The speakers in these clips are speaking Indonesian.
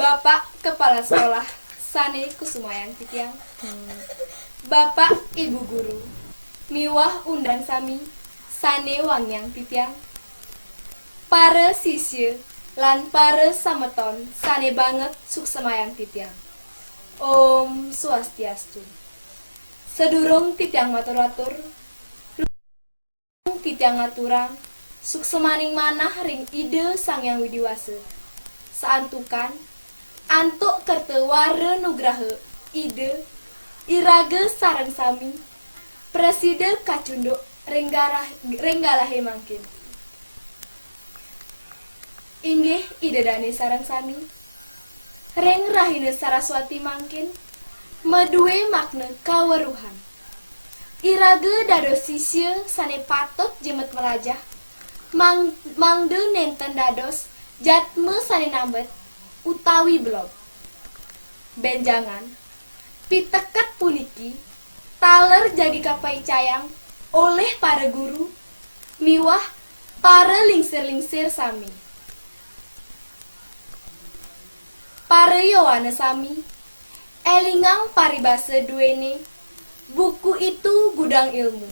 Bapak Kepala Sekolah Sane Kusumayan Titiang, Bapak Ibu Guru miwah undang sami Sane Wangyang Titiang, para sisya lan para sameton sane banget suksemayang Titiang. Om Swastiastu. Sedurung Titiang matur-atur, Titiang ngaturang suksemaning manah ring ide Sang Yang Widiwasa. Saantukan antuk kertewara nugraha ide iraga sareng sami preside kacunduk renggalahe mangkin. Inggih ide dane sareng sami reng rahine Saraswati mangkin medue makna kaweruhan. Iraga dados sisya sane patut jemet melajah mangde nenten dados jatme sane nambet utawi blog. Benjangan piteket puniki taler jagi kapaicayang oleh para guru miwah para lingsir-lingsir sami. Para yowana sami, elingang paribase duene, buku itu gudang ilmu.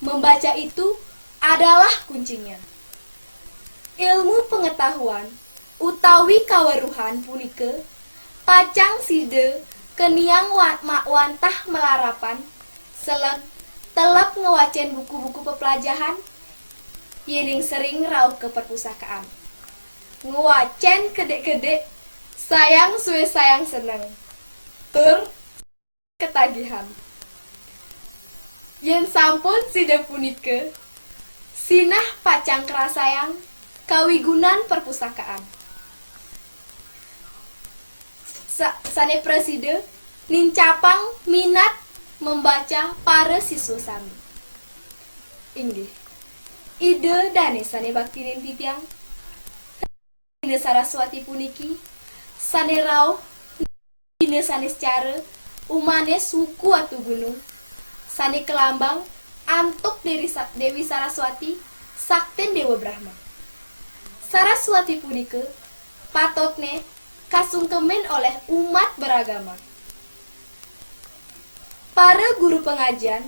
Membaca itu adalah kuncinya. Ilmu pengetahuan utawi kaweruhan punike pacang side keniang wantah melarapan selek telap ngewacen buku-buku pepelajaran yening sering rauh ke perpustakaan. Ngewacen kedek-kedek sayang suwe sayang seneng tur ketagihan. Yen sampun sida punike sinah pacang kerasayang kawigunan perpustakaan. Sane preside nincapang minat membaca para siswa sami. Inggih, ide dane sane baktinin titiang Dina Saraswati puniki sane rauh dina sane secara umane suku atu gunung sane kelambang antuk Dewi Saraswati sakten Dewa Brahma. Saraswati punike patotne kasungkemen oleh umat beragama. Para guru pengajian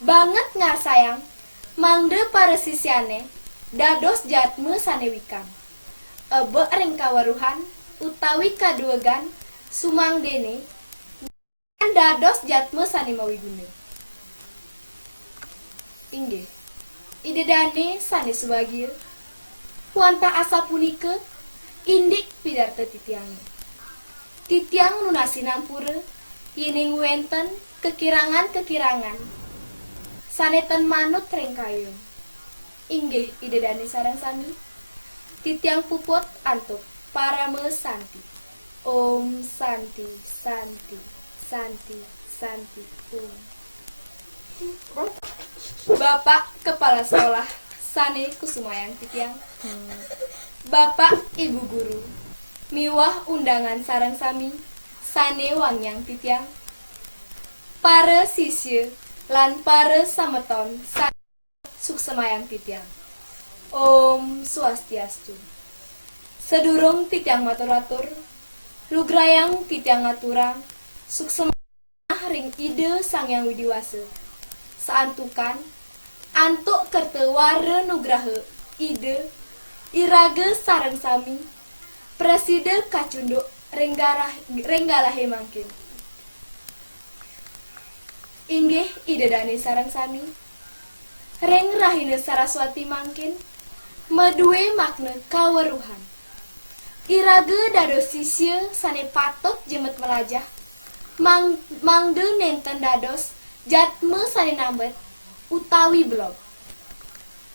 banget ngasayang mangde para sisyane dados jatme sanewikam. Ebe ring kawaruhan utawi kaduegan sumangdene dados jatme sanimawigune. Inggih, idedane sane subagia wanta asa punike indik pidarta titiang nunasi nampura yening wenten kekirangan sanetan manut rengkayun. Inggih idedane sareng sami titiang puput antuk parame santi. Om santi santi santi santi om. Bapak Kepala Sekolah sane kusumayang titiang, Bapak Ibu Guru miwah undangan sareng sami sane wangyang titiang, para sisya lan para sameton sane suksemayang titiang. Om Swastiastu. Sedurung titiang matur-atur lugrayang titiang aturang suksemayang ring ide Sang Yang Widiwasa saantukan antuk kertewara nugraha ide irage sareng sami preside kacunduk renggalahe mangkin. Inggih idedane sareng sami reng rahine Saraswati mangkin medue makna kaweruhan. Irage dados sisya sane patut jemet melajah mangde nenten dados jatme sane nambet utawi blog.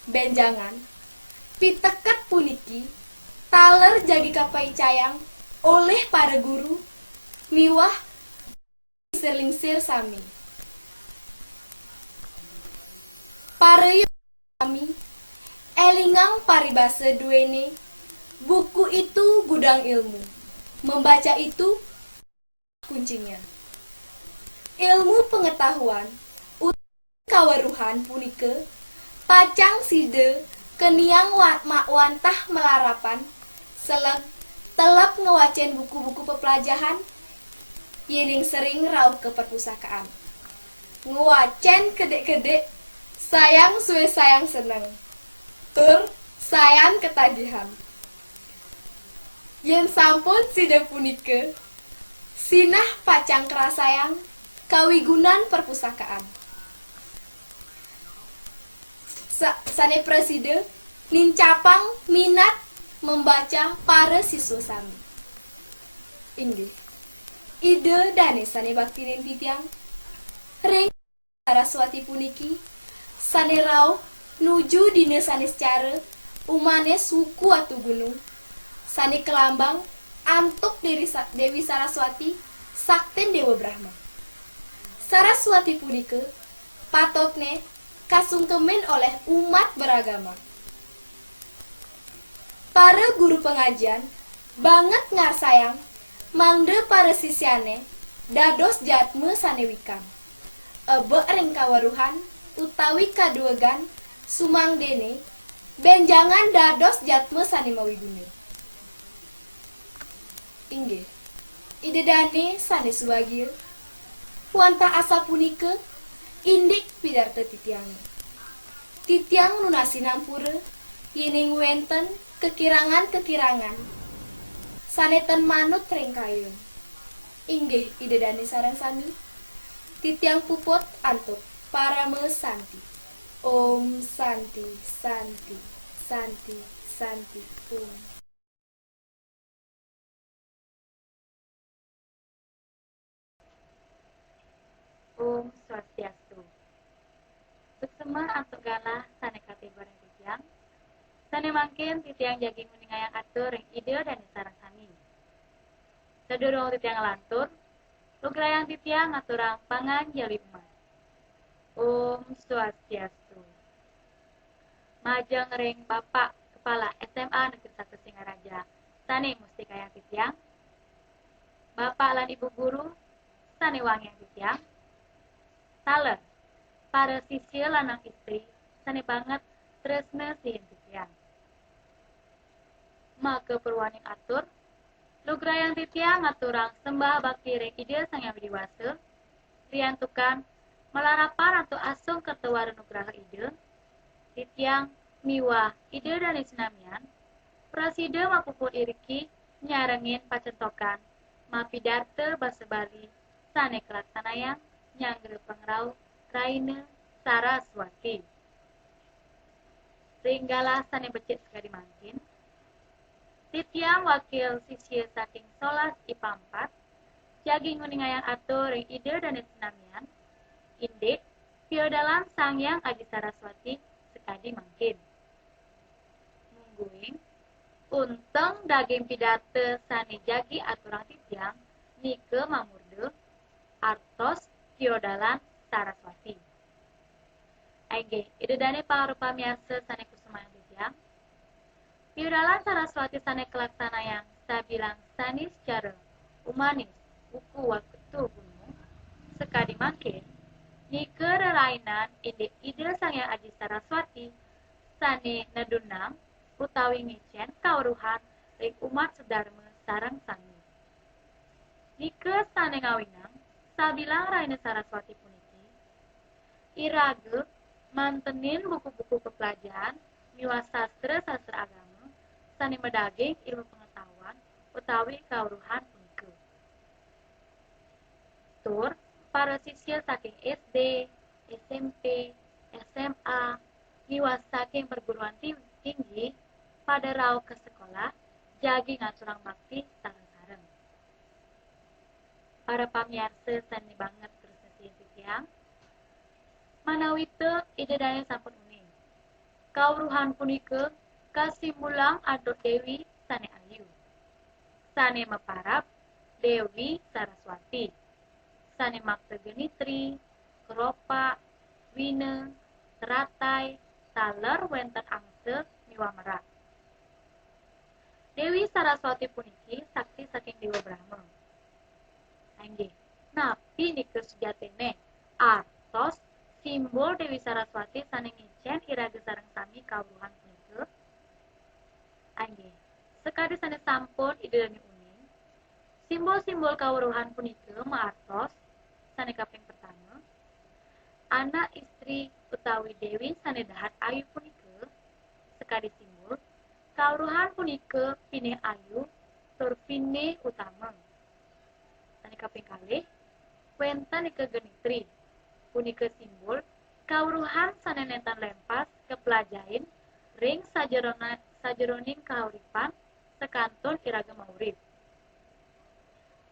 Benjangan piteket puniki taler jadi kapai cayang oleh para guru miwah lingsir sami. Para sami elingang paribase duene, buku itu gudang ilmu. Membaca itu kuncinya. Ilmu pengetahuan kaweruhan punike pacang side keniang wantah melarapan selek telap ngewacen buku-buku pepelajaran yening sering rauh ke perpustakaan. Ngewacen kedek-kedek sayang suwe sayang seneng tur sayang ketagihan. Yen sampun sida punike sinah pacang kerasayang kawigunan perpustakaan. Sane preside nincapang minat membaca para siswa sami. Inggih, ide dane sane baktinin titiang ring Saraswati puniki sane rauh nuju dina sane secara umane suku atu gunung sane kelambang antuk Dewi Saraswati sakten Dewa Brahma. Saraswati punike patotne kasungkemen oleh umat beragama. Para guru pengajian banget ngasayang mangde para sisyane dados jatme sanewikam. Ebe ring kawaruhan utawi kaduegan sumangdene benjangan dados jatme sane mawidune. Inggih, ide dani sane subagieu. Wanta asa punika indik pidarta titiang. Titiang lunasi nampura yining wenten kekirangan-kekirangan. Sanetan manut trengkayun. Inggih ide dani sarang sami. Titiang puput antuk para mesanti. Om Santi, Santi, Santi, Santi, Om. Om Swastiastu. Bersema antuk galah sane kate bareng titiang. Sane mangkin titiang jaging meningayang atur ring ide dan sarang sami. Sadurung titiang lantur, lugrayang titiang ngaturang pangan jali umat. Om Swastiastu. Majeng ring Bapak Kepala SMA Negeri 1 Singaraja. Sane musti kayang titiang. Bapak lan Ibu Guru sane wangyang titiang. Taler, para sisil lanang istri, sane banget tresna sihin titiang. Maka perwaning atur, lugrayang titiang ngaturang sembah bakti ring ide sang yang widiwasa, riantukan melarapan atau asung kertewara nugraha ide, titiang miwah ide dan isinamian, praside mapupun iriki nyarengin pacentokan, mapidarte basa Bali, sane kelaksanayang, nyanggere pengrau Raina Saraswati. Ringgalah sane becik sekali mangkin. Titiang wakil sisya saking solas IPA 4, jaging meningayang atur ring ide dan senamian, indik piodalan sangyang Adi Saraswati sekadi mangkin. Mungguing, unteng daging pidate sane jagi aturang titiang, nike mamurde, artos piodalan Saraswati. Aige, ide dane parupa miasa sane kusumayang titiang. Piodalan Saraswati sane kelaksana yang sabilang sani secara humanis, buku waktu gunung, sekadi mangkin, nike rerainan ide sangyang Adi Saraswati, sane nedunang, utawi ngicen kauruhan ring umat sedharma sareng sami. Nike sane ngawinang, sabilang Raina Saraswati puniki, irage mantenin buku-buku kepelajaran miwas sastra agama sane medaging ilmu pengetahuan utawi kauruhan punike. Tur para sisya saking SD, SMP, SMA, miwas saking perguruan tinggi pada rau ke sekolah jagi ngaturang bakti sareng-sareng. Para pamiarsa sani banget terus titiang. Manawi teu ide daya sampun uning. Kauruhan punika kasimulang adot Dewi sane ayu. Sane maparap Dewi Saraswati. Sane makta genitri, keropa, wine, teratai, taler wenten angse miwa merak. Dewi Saraswati puniki sakti saking Dewa Brahma. Anggih, napi nike sejatene artos simbol Dewi Saraswati sane ngicen irage sareng sami kawruhan punike. Anggih, sekadi sane sampun ide dani uning, simbol-simbol kawruhan punike maartos sane kaping pertama, anak istri utawi Dewi sane dahat ayu punike, sekadi simbol kawruhan punike pinih ayu tur pinih utama. Sane kaping kalih, wenten ike genitri, punika simbol kawruhan sane nentan lempas kepelajain ring sajeroning kauripan sekantun iraga maurip.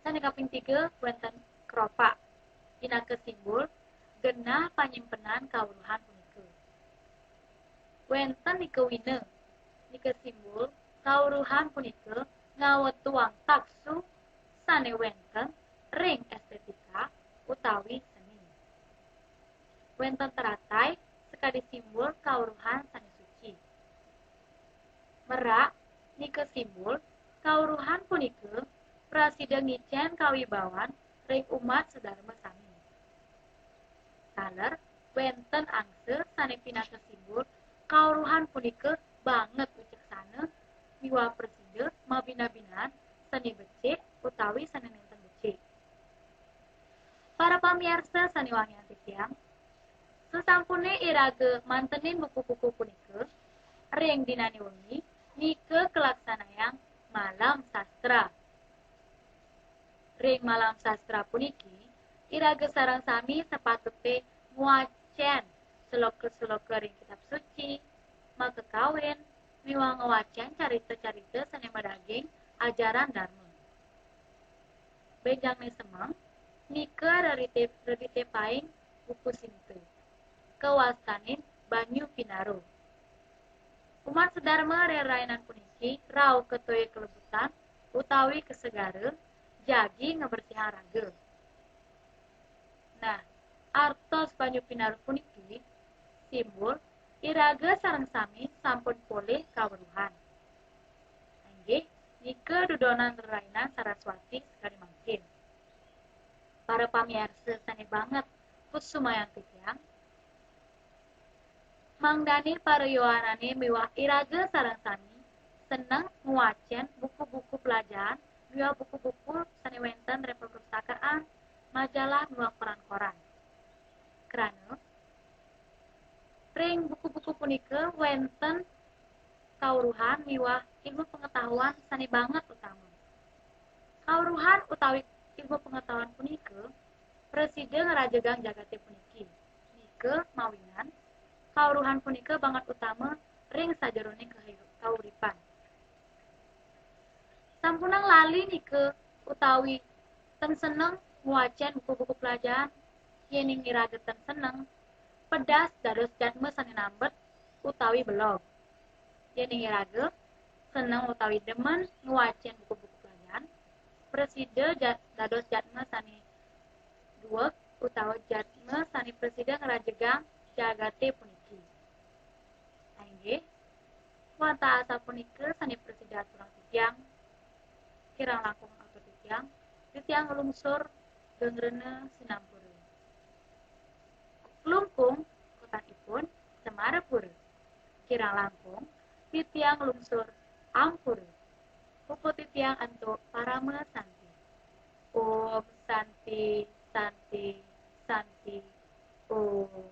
Sane kaping 3 wenten keropa, inake simbol genah panyimpenan kawruhan punika. Wenten ike wine, nike simbol kawruhan punika ngawetuang taksu sane wenten ring estetika utawi seni. Wenten teratai sekadi simbol kawruhan sane suci. Merak nike simbol kawruhan punika prasida ngicen kawibawan ring umat sedharma sami. Taler wenten angse sane pinaka simbol kawruhan punika banget wicaksana miwa preside mabina-binaan seni becik utawi seni nenten becik. Para pamirsa saniwangi titiang, sesampune irage mantenin buku-buku punika, ring dinani wengi nike kelaksanayang malam sastra. Ring malam sastra puniki, irage sareng sami sepatute nguacen seloker-seloker ring kitab suci, makekawin, miwah ngewacen carita-carita seni medaging ajaran dharma. Benjang semeng, nike rerite paing buku sinte. Kewastanin banyu pinaro. Umat sedharma rerainan puniki rau ketoye kelebutan utawi kesegara jagi ngebersihan raga. Nah, artos banyu pinaro puniki simbol iraga sareng sami sampun pole kawruhan. Inggih nike dudonan rerainan Saraswati sekali mangkin. Para pamirsa sane banget kusumayan titiang. Mangdani para yohanane miwah iraga sareng sami seneng nguacen buku-buku pelajaran miwah buku-buku sane wenten perpustakaan, majalah miwah koran-koran. Kerana ring buku-buku punika wenten kawruhan miwah ilmu pengetahuan sane banget utama. Kawruhan utawi ilmu pengetahuan punika preside ngerajegang jagate puniki. Nike mawinan kawruhan punika banget utama ring sajerone kauripan. Sampunang lali nike utawi ten seneng nguacen buku-buku pelajaran yening irage ten seneng pedas dados jadme sane nambet utawi belog. Yening irage seneng utawi demen nguacen buku-buku pelajaran preside dados jadme sane duek utawi jadme sane preside ngerajegang jagate puniki. Inggih wanta asa punika sane preside aturang titiang kirang langkung atau titiang lungsur gengrene sinampura. Klungkung kotanipun Semarapura. Kirang langkung titiang lungsur ampura. Pupu titiang antuk parama santi. Om santi santi santi. Om